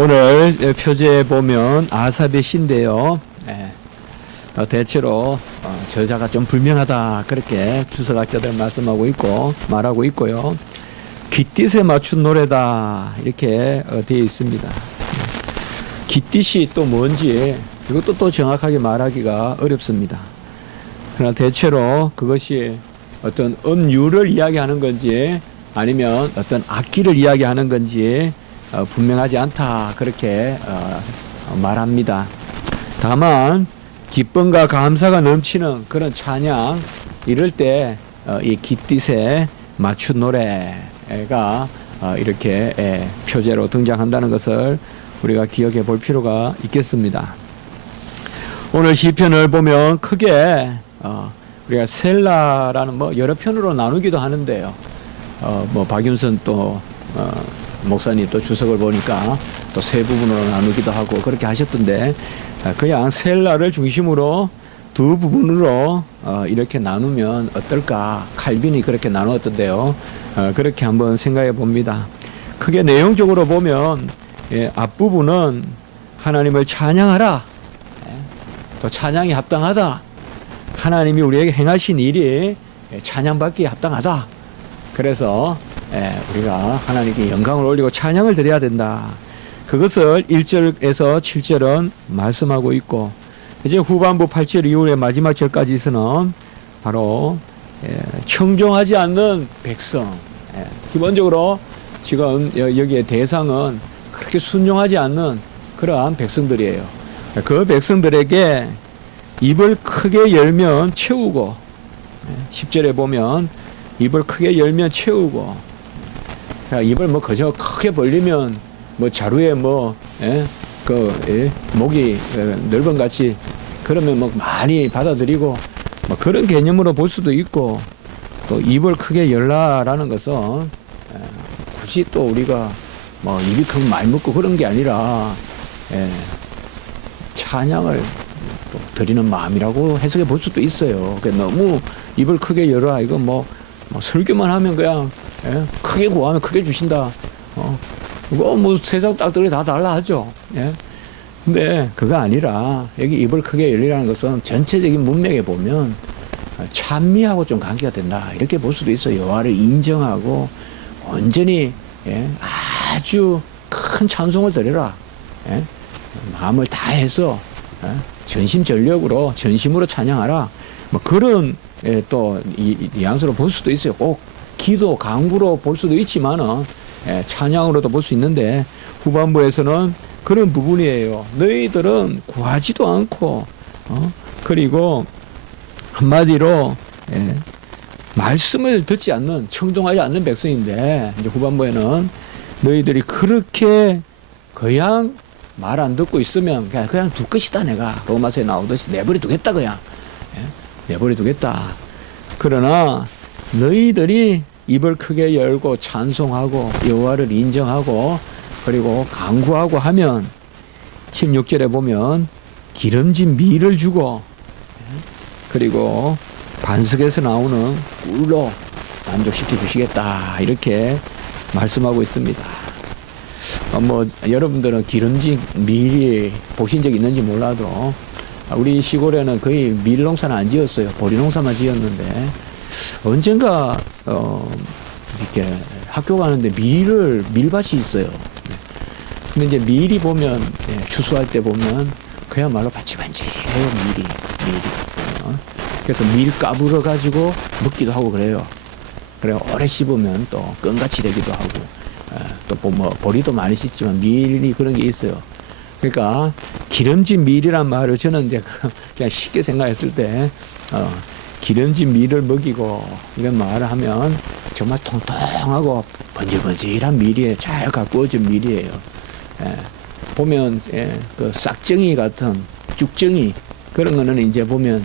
오늘 표제에 보면 아삽의 시인데요. 대체로 저자가 좀 불명하다 그렇게 주석학자들 말하고 있고요. 깃딧에 맞춘 노래다 이렇게 되어 있습니다. 깃딧이 또 뭔지 이것도 또 정확하게 말하기가 어렵습니다. 그러나 대체로 그것이 어떤 음유를 이야기하는 건지 아니면 어떤 악기를 이야기하는 건지 분명하지 않다 그렇게 말합니다. 다만 기쁨과 감사가 넘치는 그런 찬양 이럴 때 이 깃딧에 맞춘 노래가 이렇게 표제로 등장한다는 것을 우리가 기억해 볼 필요가 있겠습니다. 오늘 시편을 보면 크게 우리가 셀라라는 여러 편으로 나누기도 하는데요. 박윤선 또 목사님 또 주석을 보니까 또 세 부분으로 나누기도 하고 그렇게 하셨던데 그냥 셀라를 중심으로 두 부분으로 이렇게 나누면 어떨까? 칼빈이 그렇게 나누었던데요. 그렇게 한번 생각해 봅니다. 크게 내용적으로 보면 앞부분은 하나님을 찬양하라. 또 찬양이 합당하다. 하나님이 우리에게 행하신 일이 찬양받기에 합당하다. 그래서 우리가 하나님께 영광을 올리고 찬양을 드려야 된다. 그것을 1절에서 7절은 말씀하고 있고 이제 후반부 8절 이후의 마지막 절까지서는 바로 청종하지 않는 백성. 기본적으로 지금 여기에 대상은 그렇게 순종하지 않는 그러한 백성들이에요. 그 백성들에게 입을 크게 열면 채우고 10절에 보면 입을 크게 열면 채우고 입을 그저 크게 벌리면 자루에 목이 넓은 같이 그러면 많이 받아들이고 그런 개념으로 볼 수도 있고 또 입을 크게 열라라는 것은 굳이 또 우리가 입이 크면 많이 먹고 그런 게 아니라 찬양을 또 드리는 마음이라고 해석해 볼 수도 있어요. 너무 입을 크게 열어 이거 설교만 하면 그냥 크게 구하면 크게 주신다. 세상 딱들이 다 달라 하죠. 근데 그거 아니라 여기 입을 크게 열리라는 것은 전체적인 문맥에 보면 찬미하고 좀 관계가 된다. 이렇게 볼 수도 있어요. 여호와를 인정하고 온전히 아주 큰 찬송을 드려라. 마음을 다해서 전심전력으로 전심으로 찬양하라. 그런 또 뉘앙스로 볼 수도 있어요. 꼭 기도 강구로 볼 수도 있지만은 찬양으로도 볼 수 있는데 후반부에서는 그런 부분이에요. 너희들은 구하지도 않고 그리고 한마디로 말씀을 듣지 않는 청종하지 않는 백성인데 이제 후반부에는 너희들이 그렇게 그냥 말 안 듣고 있으면 그냥 둘 것이다. 내가 로마서에 나오듯이 내버려 두겠다. 그냥 내버려 두겠다. 그러나 너희들이 입을 크게 열고 찬송하고 여호와를 인정하고 그리고 간구하고 하면 16절에 보면 기름진 밀을 주고 그리고 반석에서 나오는 꿀로 만족시켜 주시겠다. 이렇게 말씀하고 있습니다. 여러분들은 기름진 밀이 보신 적 있는지 몰라도 우리 시골에는 거의 밀 농사는 안 지었어요. 보리 농사만 지었는데 언젠가 이렇게 학교 가는데 밀밭이 있어요. 근데 이제 밀이 보면 추수할 때 보면 그야말로 반질반질해요. 밀이. 그래서 밀 까불어 가지고 먹기도 하고 그래요. 그래 오래 씹으면 또 껌같이 되기도 하고 또 보리도 많이 씹지만 밀이 그런 게 있어요. 그러니까 기름진 밀이란 말을 저는 이제 그냥 쉽게 생각했을 때 기름진 밀을 먹이고 이런 말을 하면 정말 통통하고 번질번질한 밀이에요. 잘 가꾸어진 밀이에요. 보면 그 싹정이 같은 쭉정이 그런 거는 이제 보면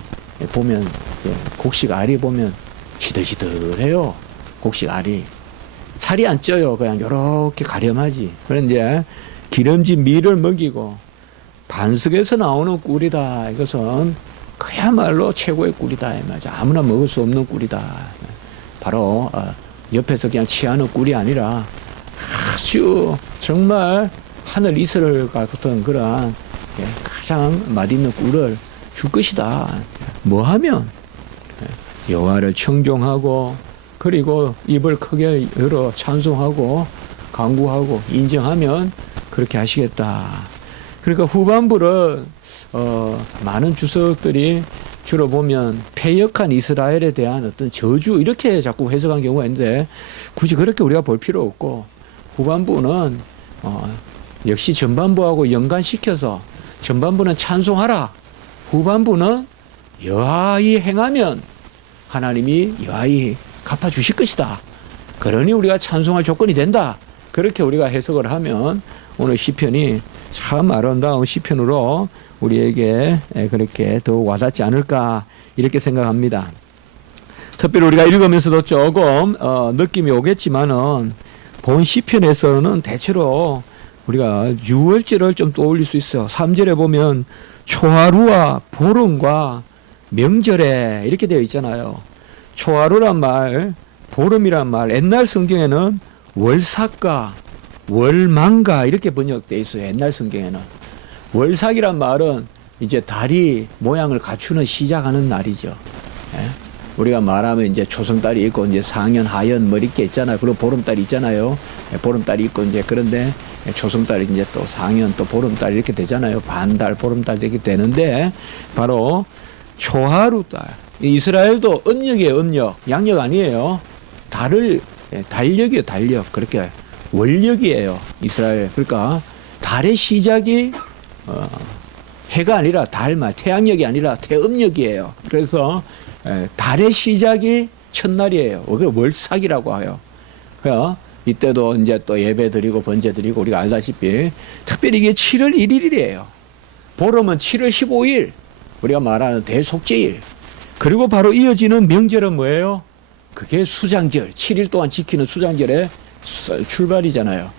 곡식 알이 보면 시들시들해요. 곡식 알이 살이 안 쪄요. 그냥 요렇게 가렴하지. 그런데 기름진 밀을 먹이고 반석에서 나오는 꿀이다. 이것은 그야말로 최고의 꿀이다. 아무나 먹을 수 없는 꿀이다. 바로 옆에서 그냥 취하는 꿀이 아니라 아주 정말 하늘 이슬 같은 그런 가장 맛있는 꿀을 줄 것이다. 뭐 하면 여호와를 청종하고 그리고 입을 크게 열어 찬송하고 간구하고 인정하면 그렇게 하시겠다. 그러니까 후반부를 많은 주석들이 주로 보면 패역한 이스라엘에 대한 어떤 저주 이렇게 자꾸 해석한 경우가 있는데 굳이 그렇게 우리가 볼 필요 없고 후반부는 역시 전반부하고 연관시켜서 전반부는 찬송하라. 후반부는 여하이 행하면 하나님이 여하이 갚아주실 것이다. 그러니 우리가 찬송할 조건이 된다. 그렇게 우리가 해석을 하면 오늘 시편이 참 아름다운 시편으로 우리에게 그렇게 더욱 와닿지 않을까 이렇게 생각합니다. 특별히 우리가 읽으면서도 조금 느낌이 오겠지만은 본 시편에서는 대체로 우리가 유월절을 좀 떠올릴 수 있어요. 3절에 보면 초하루와 보름과 명절에 이렇게 되어 있잖아요. 초하루란 말, 보름이란 말, 옛날 성경에는 월삭과 월망가 이렇게 번역되어 있어요. 옛날 성경에는. 월삭이란 말은 이제 달이 모양을 갖추는 시작하는 날이죠. 예? 우리가 말하면 이제 초승달이 있고 이제 상현, 하현 뭐 이렇게 있잖아요. 그리고 보름달이 있잖아요. 예, 보름달이 있고 이제 그런데 초승달이 이제 또 상현 또 보름달 이렇게 되잖아요. 반달, 보름달 이렇게 되는데 바로 초하루달. 이스라엘도 음력이에요. 음력. 양력 아니에요. 달을 달력이에요. 달력. 그렇게 월력이에요. 이스라엘. 그러니까 달의 시작이 해가 아니라 달말 태양력이 아니라 태음력이에요. 그래서 달의 시작이 첫날이에요. 월삭이라고 해요. 그래서 이때도 이제 또 예배 드리고 번제 드리고 우리가 알다시피 특별히 이게 7월 1일이에요. 보름은 7월 15일 우리가 말하는 대속죄일. 그리고 바로 이어지는 명절은 뭐예요? 그게 수장절. 7일 동안 지키는 수장절의 출발이잖아요.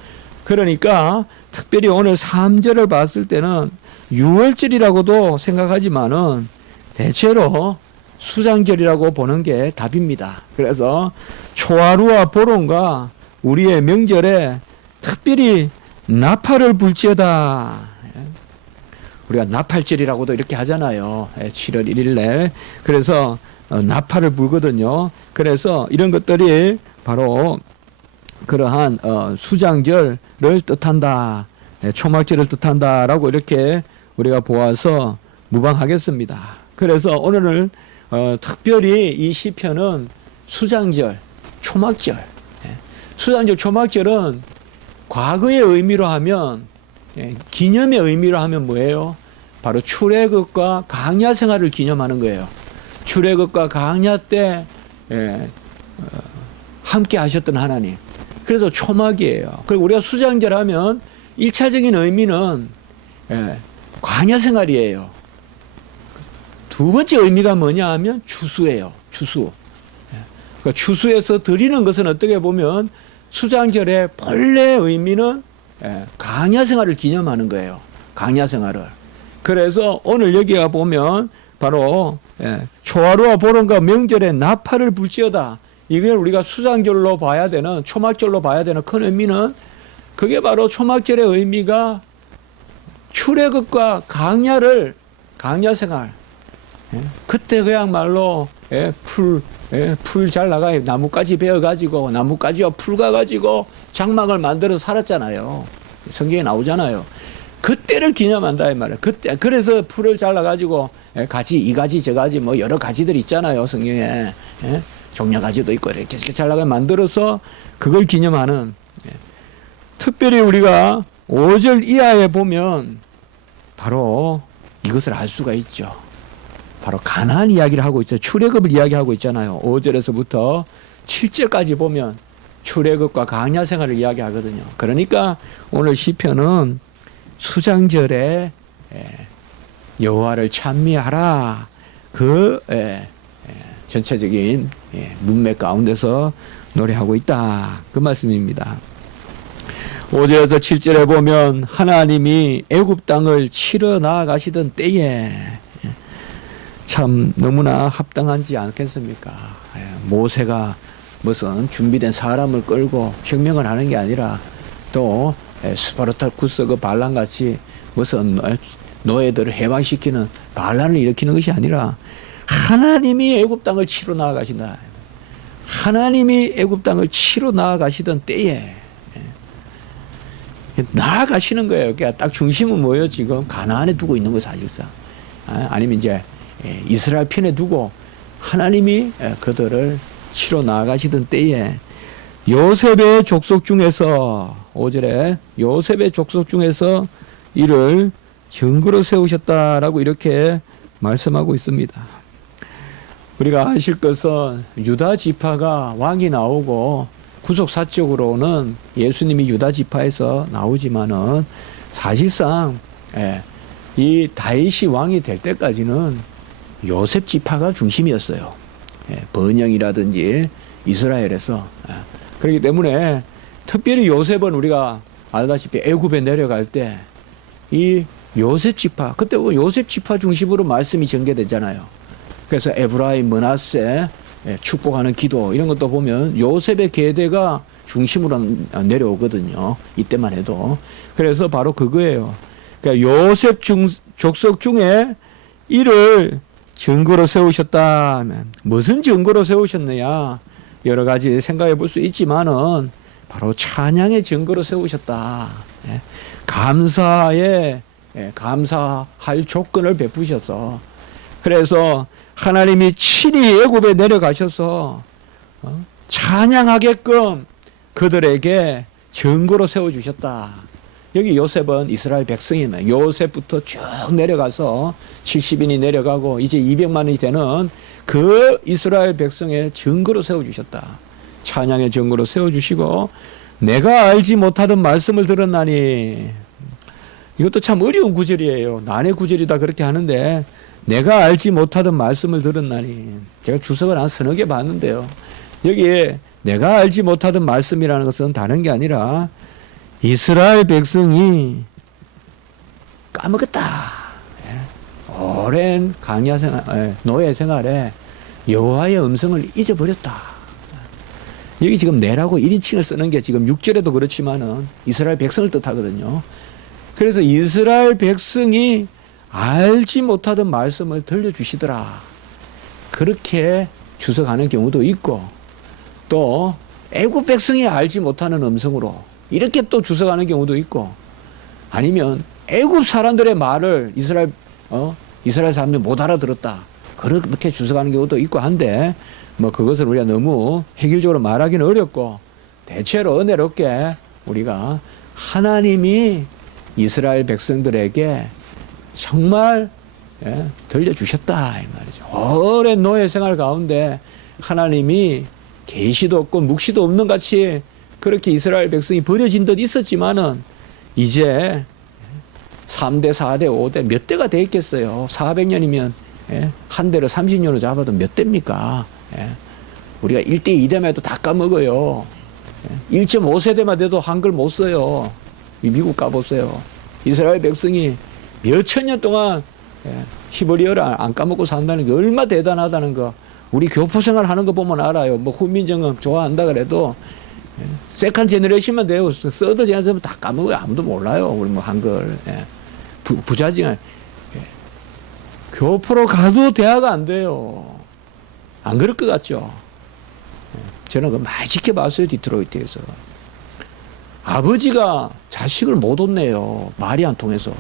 그러니까 특별히 오늘 3절을 봤을 때는 유월절이라고도 생각하지만은 대체로 수장절이라고 보는 게 답입니다. 그래서 초하루와 보름과 우리의 명절에 특별히 나팔을 불지어다. 우리가 나팔절이라고도 이렇게 하잖아요. 7월 1일 날. 그래서 나팔을 불거든요. 그래서 이런 것들이 바로 그러한 수장절을 뜻한다. 초막절을 뜻한다라고 이렇게 우리가 보아서 무방하겠습니다. 그래서 오늘은 특별히 이 시편은 수장절, 초막절. 수장절, 초막절은 과거의 의미로 하면 기념의 의미로 하면 뭐예요? 바로 출애굽과 광야 생활을 기념하는 거예요. 출애굽과 광야 때 함께 하셨던 하나님. 그래서 초막이에요. 그리고 우리가 수장절 하면 1차적인 의미는 광야 생활이에요. 두 번째 의미가 뭐냐 하면 추수예요. 추수. 그러니까 추수에서 드리는 것은 어떻게 보면 수장절의 본래 의미는 광야 생활을 기념하는 거예요. 광야 생활을. 그래서 오늘 여기가 보면 바로 초하루와 보름과 명절에 나팔을 불지어다. 이걸 우리가 수장절로 봐야 되는 초막절로 봐야 되는 큰 의미는 그게 바로 초막절의 의미가 출애굽과 광야 생활. 그때 그야말로 풀 잘 나가요. 나뭇가지 베어가지고 나뭇가지와 풀 가가지고 장막을 만들어 살았잖아요. 성경에 나오잖아요. 그때를 기념한다 이 말이에요. 그때 그래서 풀을 잘라가지고 가지 이 가지 저 가지 뭐 여러 가지들 있잖아요. 성경에 종려 가지도 있고 이렇게 잘라가 만들어서 그걸 기념하는. 특별히 우리가 5절 이하에 보면 바로 이것을 알 수가 있죠. 바로 가나안 이야기를 하고 있죠. 출애굽을 이야기하고 있잖아요. 5절에서부터 7절까지 보면 출애굽과 광야 생활을 이야기하거든요. 그러니까 오늘 시편은 수장절에 여호와를 찬미하라. 그 전체적인 문맥 가운데서 노래하고 있다. 그 말씀입니다. 5절에서 7절에 보면 하나님이 애굽 땅을 치러 나아가시던 때에 참 너무나 합당하지 않겠습니까? 모세가 무슨 준비된 사람을 끌고 혁명을 하는 게 아니라 또 스파르타쿠스 그 반란같이 무슨 노예들을 해방시키는 반란을 일으키는 것이 아니라 하나님이 애굽 땅을 치러 나아가신다. 하나님이 애굽 땅을 치러 나아가시던 때에 나아가시는 거예요. 그러니까 딱 중심은 뭐예요? 지금 가나안에 두고 있는 거 사실상. 아니면 이제 이스라엘 편에 두고 하나님이 그들을 치러 나아가시던 때에 요셉의 족속 중에서 5절에 요셉의 족속 중에서 이를 증거로 세우셨다라고 이렇게 말씀하고 있습니다. 우리가 아실 것은 유다 지파가 왕이 나오고 구속사적으로는 예수님이 유다 지파에서 나오지만은 사실상 이 다윗이 왕이 될 때까지는 요셉 지파가 중심이었어요. 번영이라든지 이스라엘에서. 그렇기 때문에 특별히 요셉은 우리가 알다시피 애굽에 내려갈 때 이 요셉 지파, 그때 요셉 지파 중심으로 말씀이 전개되잖아요. 그래서 에브라임, 므낫세, 축복하는 기도 이런 것도 보면 요셉의 계대가 중심으로 내려오거든요. 이때만 해도. 그래서 바로 그거예요. 그러니까 요셉 족속 중에 이를 증거로 세우셨다 하면 무슨 증거로 세우셨느냐 여러 가지 생각해 볼 수 있지만은 바로 찬양의 증거로 세우셨다. 감사할 조건을 베푸셔서 그래서 하나님이 친히 애굽에 내려가셔서 찬양하게끔 그들에게 증거로 세워주셨다. 여기 요셉은 이스라엘 백성이면 요셉부터 쭉 내려가서 70인이 내려가고 이제 200만이 되는 그 이스라엘 백성의 증거로 세워주셨다. 찬양의 증거로 세워주시고 내가 알지 못하던 말씀을 들었나니 이것도 참 어려운 구절이에요. 난의 구절이다 그렇게 하는데 내가 알지 못하던 말씀을 들었나니 제가 주석을 한 서너 개 봤는데요. 여기에 내가 알지 못하던 말씀이라는 것은 다른 게 아니라 이스라엘 백성이 까먹었다. 오랜 강야 생활, 노예 생활에 여호와의 음성을 잊어버렸다. 여기 지금 내라고 1인칭을 쓰는 게 지금 6절에도 그렇지만은 이스라엘 백성을 뜻하거든요. 그래서 이스라엘 백성이 알지 못하던 말씀을 들려주시더라. 그렇게 주석하는 경우도 있고 또 애굽 백성이 알지 못하는 음성으로 이렇게 또 주석하는 경우도 있고 아니면 애굽 사람들의 말을 이스라엘 사람들이 못 알아들었다. 그렇게 주석하는 경우도 있고 한데 뭐 그것을 우리가 너무 획일적으로 말하기는 어렵고 대체로 은혜롭게 우리가 하나님이 이스라엘 백성들에게 정말 들려주셨다 이 말이죠. 오랜 노예 생활 가운데 하나님이 계시도 없고 묵시도 없는 같이 그렇게 이스라엘 백성이 버려진 듯 있었지만은 이제 3대, 4대, 5대 몇 대가 돼 있겠어요. 400년이면 한 대를 30년으로 잡아도 몇 대입니까? 우리가 1대, 2대만 해도 다 까먹어요. 1.5세대만 돼도 한글 못 써요. 미국 가보세요. 이스라엘 백성이 몇천 년 동안 히브리어를 안 까먹고 산다는 게 얼마나 대단하다는 거. 우리 교포 생활 하는 거 보면 알아요. 뭐 훈민정음 좋아한다 그래도 세컨 제너레이션만 돼요. 서드 제너레이션 다 까먹어요. 아무도 몰라요. 우리 뭐 한글. 부자징을. 교포로 가도 대화가 안 돼요. 안 그럴 것 같죠? 저는 그거 많이 지켜봤어요. 디트로이트에서. 아버지가 자식을 못 혼내요. 말이 안 통해서.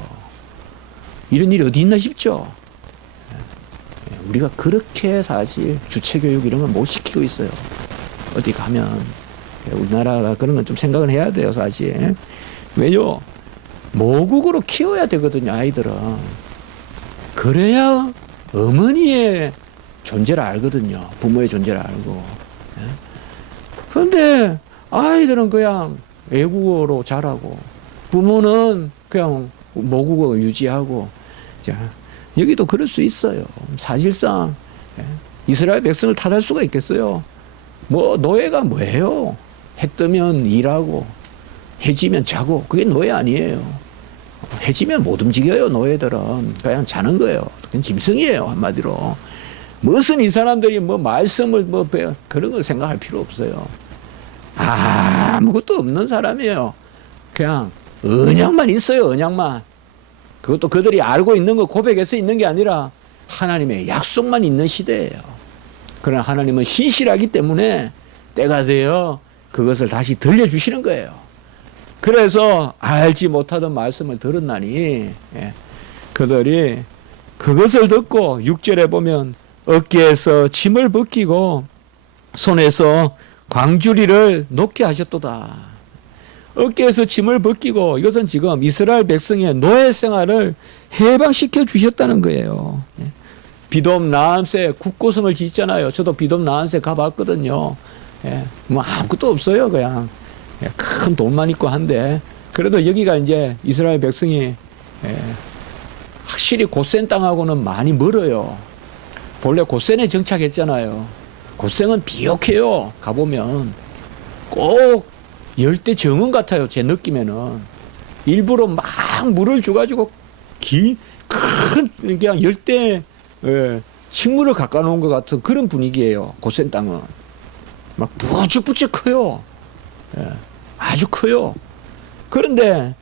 이런 일이 어디 있나 싶죠? 우리가 그렇게 사실 주체교육 이런 걸 못 시키고 있어요. 어디 가면. 우리나라가 그런 건 좀 생각을 해야 돼요, 사실. 왜요? 모국으로 키워야 되거든요, 아이들은. 그래야 어머니의 존재를 알거든요. 부모의 존재를 알고. 그런데 아이들은 그냥 외국어로 자라고 부모는 그냥 모국어 유지하고. 자, 여기도 그럴 수 있어요. 사실상 이스라엘 백성을 탓할 수가 있겠어요. 뭐 노예가 뭐예요? 해 뜨면 일하고 해 지면 자고 그게 노예 아니에요. 해 지면 못 움직여요. 노예들은 그냥 자는 거예요. 그건 짐승이에요. 한마디로. 무슨 이 사람들이 뭐 말씀을 뭐 그런 거 생각할 필요 없어요. 아무것도 없는 사람이에요. 그냥 언약만 있어요. 언약만. 그것도 그들이 알고 있는 거 고백해서 있는 게 아니라 하나님의 약속만 있는 시대예요. 그러나 하나님은 신실하기 때문에 때가 되어 그것을 다시 들려주시는 거예요. 그래서 알지 못하던 말씀을 들었나니 그들이 그것을 듣고 6절에 보면 어깨에서 짐을 벗기고 손에서 광주리를 놓게 하셨도다. 어깨에서 짐을 벗기고 이것은 지금 이스라엘 백성의 노예 생활을 해방시켜 주셨다는 거예요. 비돔 나한세 국고성을 짓잖아요. 저도 비돔 나한세 가봤거든요. 뭐 아무것도 없어요. 그냥 큰 돈만 있고 한데 그래도 여기가 이제 이스라엘 백성이 확실히 고센 땅하고는 많이 멀어요. 본래 고센에 정착했잖아요. 고센은 비옥해요. 가보면 꼭 열대 정원 같아요. 제 느낌에는 일부러 막 물을 줘가지고 큰 그냥 열대 식물을 갖다 놓은 것 같은 그런 분위기예요. 고센 땅은 막 부쩍부쩍 커요. 아주 커요. 그런데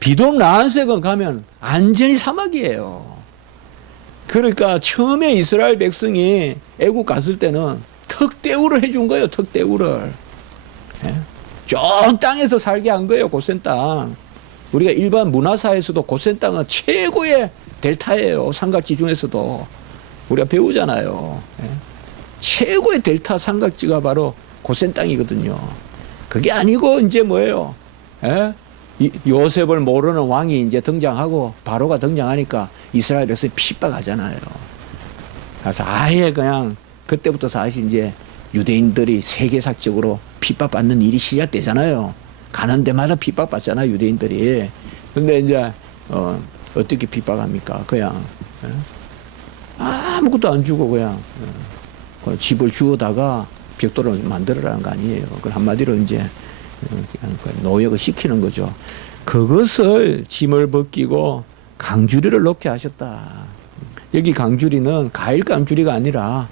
비돔 나한색은 가면 완전히 사막이에요. 그러니까 처음에 이스라엘 백성이 애국 갔을 때는 턱대우를 해준 거예요. 턱대우를. 좋은 땅에서 살게 한 거예요. 고센 땅. 우리가 일반 문화사에서도 고센 땅은 최고의 델타예요. 삼각지 중에서도. 우리가 배우잖아요. 최고의 델타 삼각지가 바로 고센 땅이거든요. 그게 아니고 이제 뭐예요? 요셉을 모르는 왕이 이제 등장하고 바로가 등장하니까 이스라엘 백성이 핍박하잖아요. 그래서 아예 그냥 그때부터 사실 이제 유대인들이 세계사적으로 핍박받는 일이 시작되잖아요. 가는 데마다 핍박받잖아요, 유대인들이. 근데 이제 어떻게 핍박합니까? 그냥 아무것도 안 주고 그냥 집을 주워다가 벽돌을 만들어라는 거 아니에요. 그 한마디로 이제 노역을 시키는 거죠. 그것을 짐을 벗기고 강주리를 놓게 하셨다. 여기 강주리는 가일 강주리가 아니라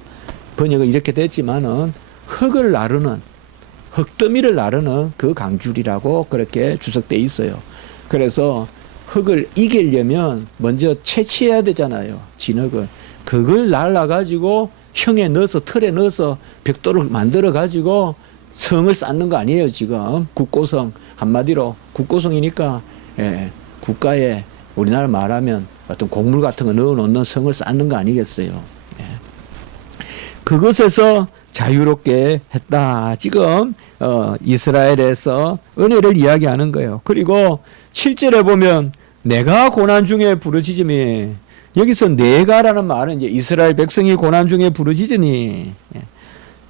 번역은 이렇게 됐지만은 흙을 나르는 흙더미를 나르는 그 강주리라고 그렇게 주석되어 있어요. 그래서 흙을 이기려면 먼저 채취해야 되잖아요. 진흙을. 그걸 날라가지고 형에 넣어서 틀에 넣어서 벽돌을 만들어가지고 성을 쌓는 거 아니에요. 지금 국고성 한마디로 국고성이니까 국가에 우리나라 말하면 어떤 곡물 같은 거 넣어놓는 성을 쌓는 거 아니겠어요. 그것에서 자유롭게 했다. 지금 이스라엘에서 은혜를 이야기하는 거예요. 그리고 7절에 보면 내가 고난 중에 부르짖음이 여기서 내가라는 말은 이제 이스라엘 백성이 고난 중에 부르짖으니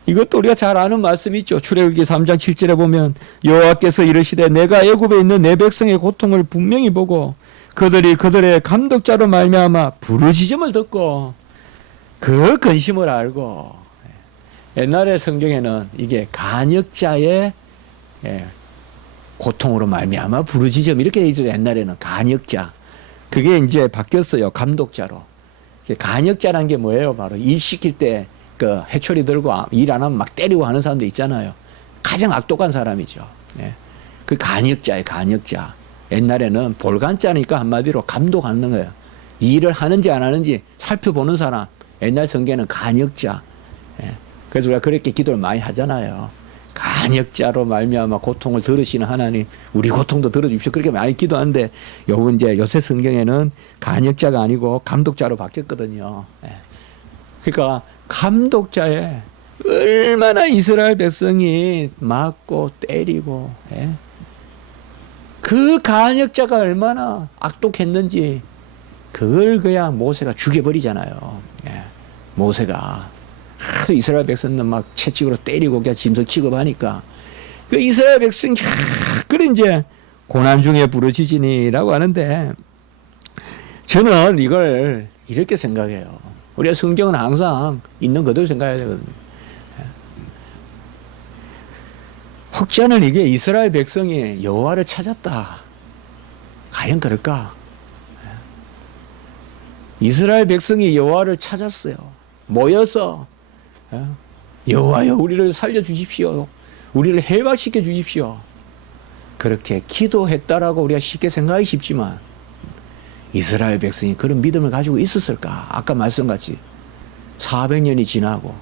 이것도 우리가 잘 아는 말씀 있죠. 출애굽기 3장 7절에 보면 여호와께서 이르시되 내가 애굽에 있는 내 백성의 고통을 분명히 보고 그들이 그들의 감독자로 말미암아 부르짖음을 듣고 그 근심을 알고 옛날의 성경에는 이게 간역자의 고통으로 말미암아 부르짖음 이렇게 돼 있어요. 옛날에는 간역자. 그게 이제 바뀌었어요. 감독자로. 간역자라는 게 뭐예요? 바로 일 시킬 때 그 해초리 들고 일 안 하면 막 때리고 하는 사람도 있잖아요. 가장 악독한 사람이죠. 그 간역자예요. 간역자. 옛날에는 볼간자니까 한마디로 감독하는 거예요. 일을 하는지 안 하는지 살펴보는 사람. 옛날 성경에는 간역자. 그래서 우리가 그렇게 기도를 많이 하잖아요. 간역자로 말미암아 고통을 들으시는 하나님, 우리 고통도 들어주십시오. 그렇게 많이 기도하는데, 요새 성경에는 간역자가 아니고 감독자로 바뀌었거든요. 그러니까 감독자에 얼마나 이스라엘 백성이 맞고 때리고, 그 간역자가 얼마나 악독했는지 그걸 그냥 모세가 죽여버리잖아요. 모세가. 하도 이스라엘 백성은 막 채찍으로 때리고 그냥 짐승 취급하니까 그 이스라엘 백성이 그래 이제 고난 중에 부르짖으니라고 하는데 저는 이걸 이렇게 생각해요. 우리가 성경은 항상 있는 그대로 생각해야 되거든요. 혹자는 이게 이스라엘 백성이 여호와를 찾았다. 과연 그럴까? 이스라엘 백성이 여호와를 찾았어요. 모여서 여호와여 우리를 살려주십시오. 우리를 해방시켜 주십시오. 그렇게 기도했다라고 우리가 쉽게 생각하기 쉽지만 이스라엘 백성이 그런 믿음을 가지고 있었을까? 아까 말씀같이 400년이 지나고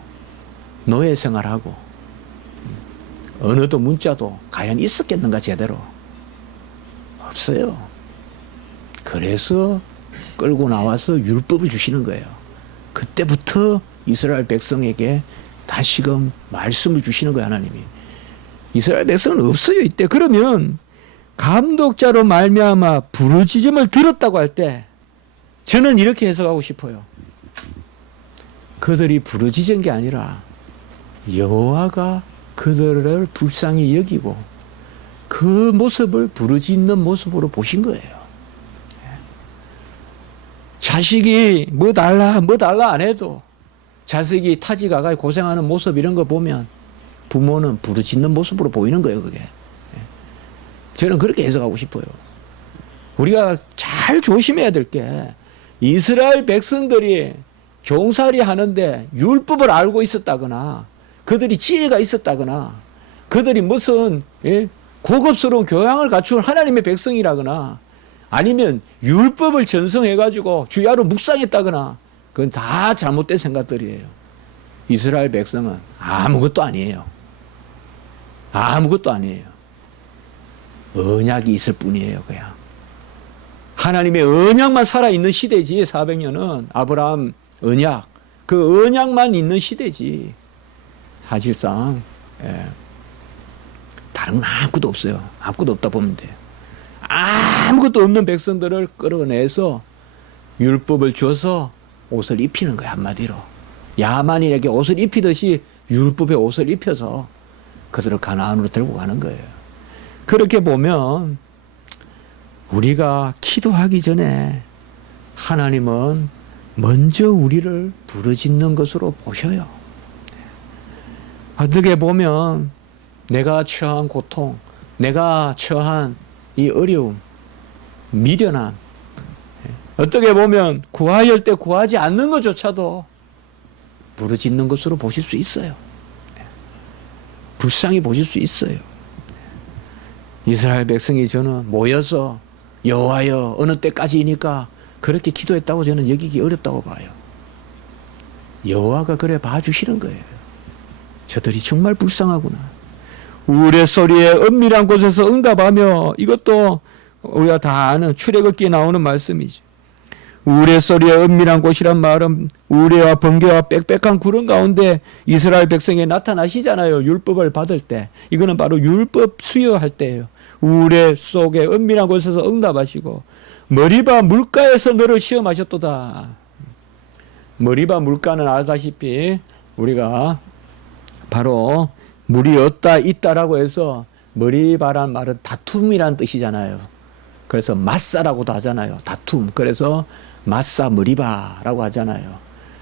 노예 생활하고 언어도 문자도 과연 있었겠는가 제대로? 없어요. 그래서 끌고 나와서 율법을 주시는 거예요. 그때부터 이스라엘 백성에게 다시금 말씀을 주시는 거예요, 하나님이. 이스라엘 백성은 없어요, 이때. 그러면 감독자로 말미암아 부르짖음을 들었다고 할 때 저는 이렇게 해석하고 싶어요. 그들이 부르짖은 게 아니라 여호와가 그들을 불쌍히 여기고 그 모습을 부르짖는 모습으로 보신 거예요. 자식이 뭐 달라 안 해도 자식이 타지 가가지고 고생하는 모습 이런 거 보면 부모는 부르짖는 모습으로 보이는 거예요, 그게. 저는 그렇게 해석하고 싶어요. 우리가 잘 조심해야 될 게 이스라엘 백성들이 종살이 하는데 율법을 알고 있었다거나 그들이 지혜가 있었다거나 그들이 무슨 고급스러운 교양을 갖춘 하나님의 백성이라거나 아니면 율법을 전성해가지고 주야로 묵상했다거나 그건 다 잘못된 생각들이에요. 이스라엘 백성은 아무것도 아니에요. 아무것도 아니에요. 언약이 있을 뿐이에요, 그냥. 하나님의 언약만 살아있는 시대지, 400년은. 아브라함 언약. 그 언약만 있는 시대지. 사실상, 다른 건 아무것도 없어요. 아무것도 없다 보면 돼요. 아무것도 없는 백성들을 끌어내서 율법을 줘서 옷을 입히는 거야, 한마디로. 야만인에게 옷을 입히듯이 율법의 옷을 입혀서 그들을 가나안으로 들고 가는 거예요. 그렇게 보면 우리가 기도하기 전에 하나님은 먼저 우리를 부르짖는 것으로 보셔요. 어떻게 보면 내가 처한 고통, 내가 처한 이 어려움, 미련함, 어떻게 보면 구할 때 구하지 않는 것조차도 부르짖는 것으로 보실 수 있어요. 불쌍히 보실 수 있어요. 이스라엘 백성이 저는 모여서 여호와여 어느 때까지이니까 그렇게 기도했다고 저는 여기기 어렵다고 봐요. 여호와가 그래 봐주시는 거예요. 저들이 정말 불쌍하구나. 우레소리에 은밀한 곳에서 응답하며, 이것도 우리가 다 아는 출애굽기에 나오는 말씀이죠. 우레소리에 은밀한 곳이란 말은 우레와 번개와 빽빽한 구름 가운데 이스라엘 백성에 나타나시잖아요. 율법을 받을 때. 이거는 바로 율법 수여할 때예요. 우레 속에 은밀한 곳에서 응답하시고 머리바 물가에서 너를 시험하셨도다. 머리바 물가는 알다시피 우리가 바로 물이 없다 있다라고 해서 머리바란 말은 다툼이란 뜻이잖아요. 그래서 맞사라고도 하잖아요. 다툼. 그래서 맞사 머리바라고 하잖아요.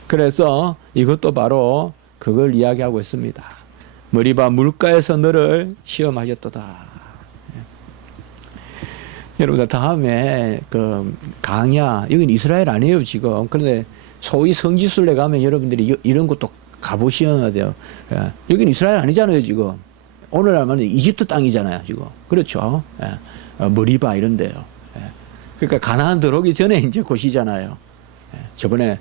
그래서 이것도 바로 그걸 이야기하고 있습니다. 머리바 물가에서 너를 시험하셨도다. 여러분들 다음에 그 강야, 여긴 이스라엘 아니에요 지금. 그런데 소위 성지순례 가면 여러분들이 이런 곳도 가보셔야 돼요. 여긴 이스라엘 아니잖아요 지금. 오늘 하면 이집트 땅이잖아요 지금. 그렇죠. 머리바 이런데요. 그러니까 가나안 들어오기 전에 이제 곳이잖아요. 저번에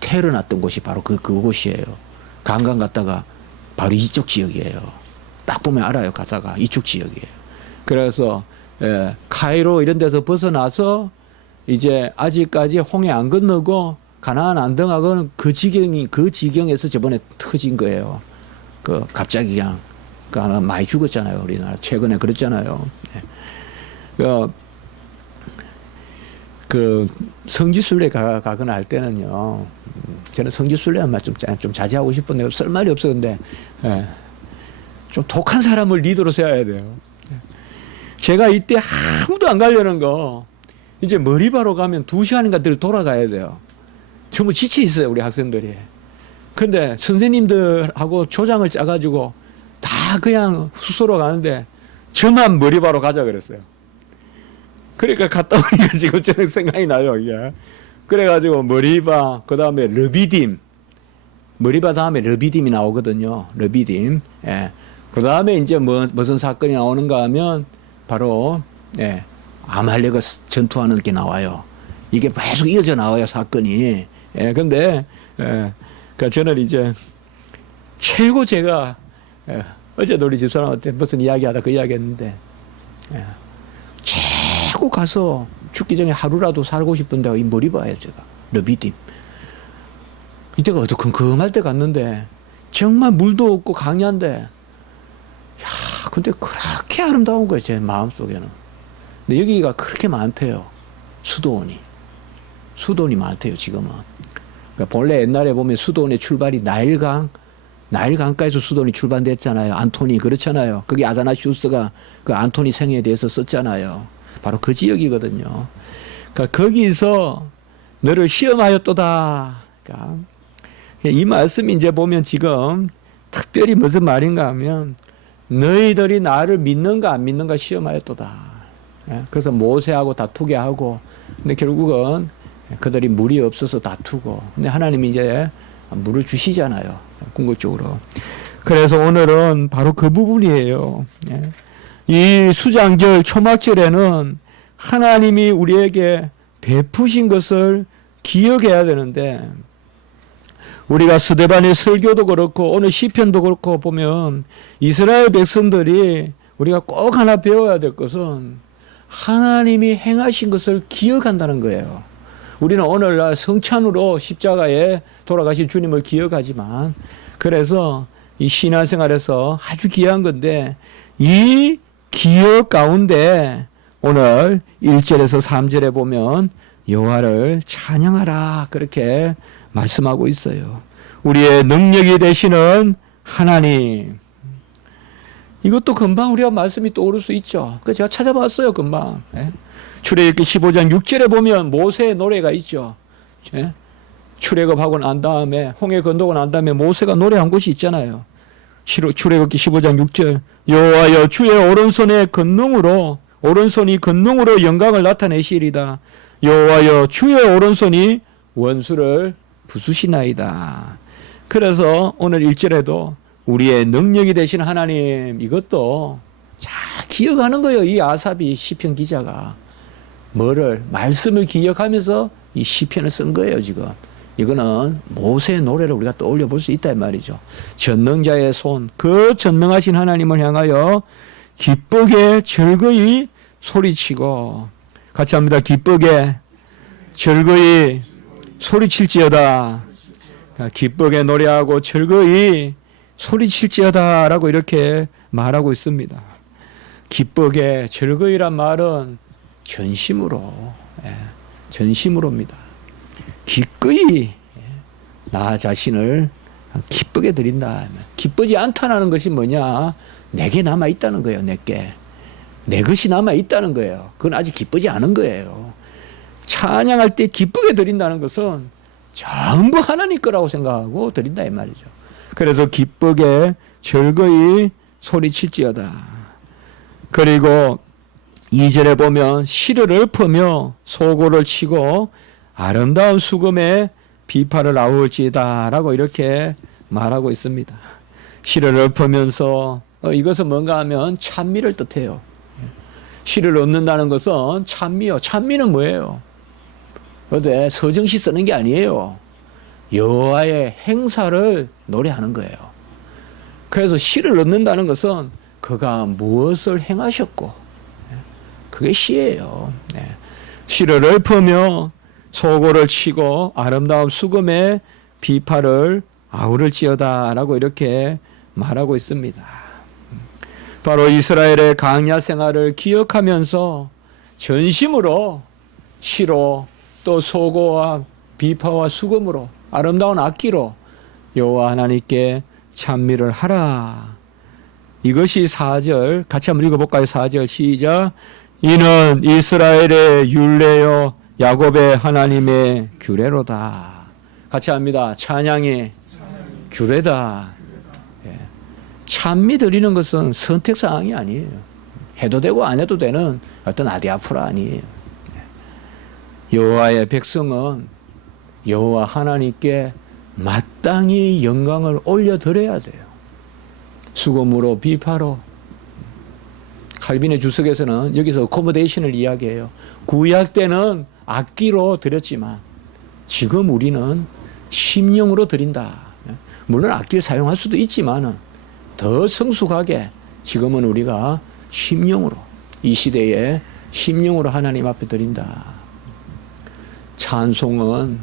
테러 났던 곳이 바로 그곳이에요. 관광 갔다가 바로 이쪽 지역이에요. 딱 보면 알아요. 가다가 이쪽 지역이에요. 그래서 카이로 이런 데서 벗어나서 이제 아직까지 홍해 안 건너고 가나안 안 등하고는 그 지경에서 저번에 터진 거예요. 그 갑자기 그냥 하나 많이 죽었잖아요. 우리나라 최근에 그랬잖아요. 그 성지순례 가거나 할 때는요. 저는 성지순례 한 말 좀 자제하고 싶은데 쓸 말이 없어. 근데 좀 독한 사람을 리더로 세워야 돼요. 제가 이때 아무도 안 가려는 거 이제 머리바로 가면 2시간인가 늘 돌아가야 돼요. 전부 지쳐 있어요 우리 학생들이. 그런데 선생님들하고 조장을 짜가지고 다 그냥 숙소로 가는데 저만 머리바로 가자 그랬어요. 그러니까 갔다 오니까 지금 저는 생각이 나요 이게. 그래가지고 머리바 그 다음에 르비딤, 머리바 다음에 르비딤이 나오거든요. 르비딤. 그 다음에 이제 무슨 사건이 나오는가 하면 바로 아말렉을 전투하는 게 나와요. 이게 계속 이어져 나와요, 사건이. 근데 그러니까 저는 이제 최고 제가 어제도 우리 집사람한테 무슨 이야기하다 그 이야기했는데 최고 가서 죽기 전에 하루라도 살고 싶은 데가 이 머리바예요. 제가 르비딤. 이때가 어두컴컴할 때 갔는데 정말 물도 없고 강야인데 근데 그렇게 아름다운 거예요, 제 마음속에는. 근데 여기가 그렇게 많대요. 수도원이 많대요, 지금은. 그러니까 본래 옛날에 보면 수도원의 출발이 나일강가에서 수도원이 출발됐잖아요. 안토니, 그렇잖아요. 거기 아다나시우스가 그 안토니 생애에 대해서 썼잖아요. 바로 그 지역이거든요. 그러니까 거기서 너를 시험하였도다. 그러니까 이 말씀이 이제 보면 지금 특별히 무슨 말인가 하면 너희들이 나를 믿는가 안 믿는가 시험하였도다. 그래서 모세하고 다투게 하고, 근데 결국은 그들이 물이 없어서 다투고, 근데 하나님이 이제 물을 주시잖아요, 궁극적으로. 그래서 오늘은 바로 그 부분이에요. 이 수장절 초막절에는 하나님이 우리에게 베푸신 것을 기억해야 되는데, 우리가 스데반의 설교도 그렇고 오늘 시편도 그렇고 보면 이스라엘 백성들이 우리가 꼭 하나 배워야 될 것은 하나님이 행하신 것을 기억한다는 거예요. 우리는 오늘날 성찬으로 십자가에 돌아가신 주님을 기억하지만, 그래서 이 신앙생활에서 아주 귀한 건데 이 기억 가운데 오늘 1절에서 3절에 보면 여호와를 찬양하라 그렇게 말씀하고 있어요. 우리의 능력이 되시는 하나님. 이것도 금방 우리가 말씀이 떠오를 수 있죠. 그 제가 찾아봤어요, 금방. 출애굽기 15장 6절에 보면 모세의 노래가 있죠. 출애굽하고 난 다음에 홍해 건너고 난 다음에 모세가 노래한 곳이 있잖아요. 출애굽기 15장 6절. 여호와여 주의 오른손이 권능으로 영광을 나타내시리다. 여호와여 주의 오른손이 원수를 부수시나이다. 그래서 오늘 1절에도 우리의 능력이 되신 하나님, 이것도 잘 기억하는 거예요. 이 아삽이 시편 기자가 말씀을 기억하면서 이 시편을 쓴 거예요. 지금 이거는 모세의 노래를 우리가 떠올려 볼 수 있다 이 말이죠. 전능자의 손, 그 전능하신 하나님을 향하여 기쁘게 즐거이 소리치고, 같이 합니다. 기쁘게 즐거이 소리칠지어다. 기쁘게 노래하고 즐거이 소리칠지어다 라고 이렇게 말하고 있습니다. 기쁘게 즐거이란 말은 전심으로입니다. 기꺼이 나 자신을 기쁘게 드린다. 기쁘지 않다는 것이 뭐냐? 내게 남아있다는 거예요. 내 것이 남아있다는 거예요. 그건 아직 기쁘지 않은 거예요. 찬양할 때 기쁘게 드린다는 것은 전부 하나님 거라고 생각하고 드린다 이 말이죠. 그래서 기쁘게 즐거이 소리칠지어다. 그리고 2절에 보면 시를 읊으며 소고를 치고 아름다운 수금에 비파를 아울지이다 라고 이렇게 말하고 있습니다. 시를 읊으면서 이것은 뭔가 하면 찬미를 뜻해요. 시를 읊는다는 것은 찬미요. 찬미는 뭐예요? 그런데 서정시 쓰는 게 아니에요. 여호와의 행사를 노래하는 거예요. 그래서 시를 읊는다는 것은 그가 무엇을 행하셨고, 그게 시예요. 시를 읊으며 소고를 치고 아름다운 수금에 비파를 아우를지어다 라고 이렇게 말하고 있습니다. 바로 이스라엘의 광야 생활을 기억하면서 전심으로 시로 또 소고와 비파와 수금으로 아름다운 악기로 여호와 하나님께 찬미를 하라. 이것이 4절 같이 한번 읽어볼까요? 4절 시작. 이는 이스라엘의 율례요 야곱의 하나님의 규례로다. 같이 합니다. 찬양의 규례다. 찬미 드리는 것은 선택사항이 아니에요. 해도 되고 안 해도 되는 어떤 아디아프라 아니에요. 여호와의 백성은 여호와 하나님께 마땅히 영광을 올려드려야 돼요. 수금으로 비파로 칼빈의 주석에서는 여기서 어코모데이션을 이야기해요. 구약 때는 악기로 드렸지만 지금 우리는 심령으로 드린다. 물론 악기를 사용할 수도 있지만 더 성숙하게 지금은 우리가 심령으로, 이 시대에 심령으로 하나님 앞에 드린다. 찬송은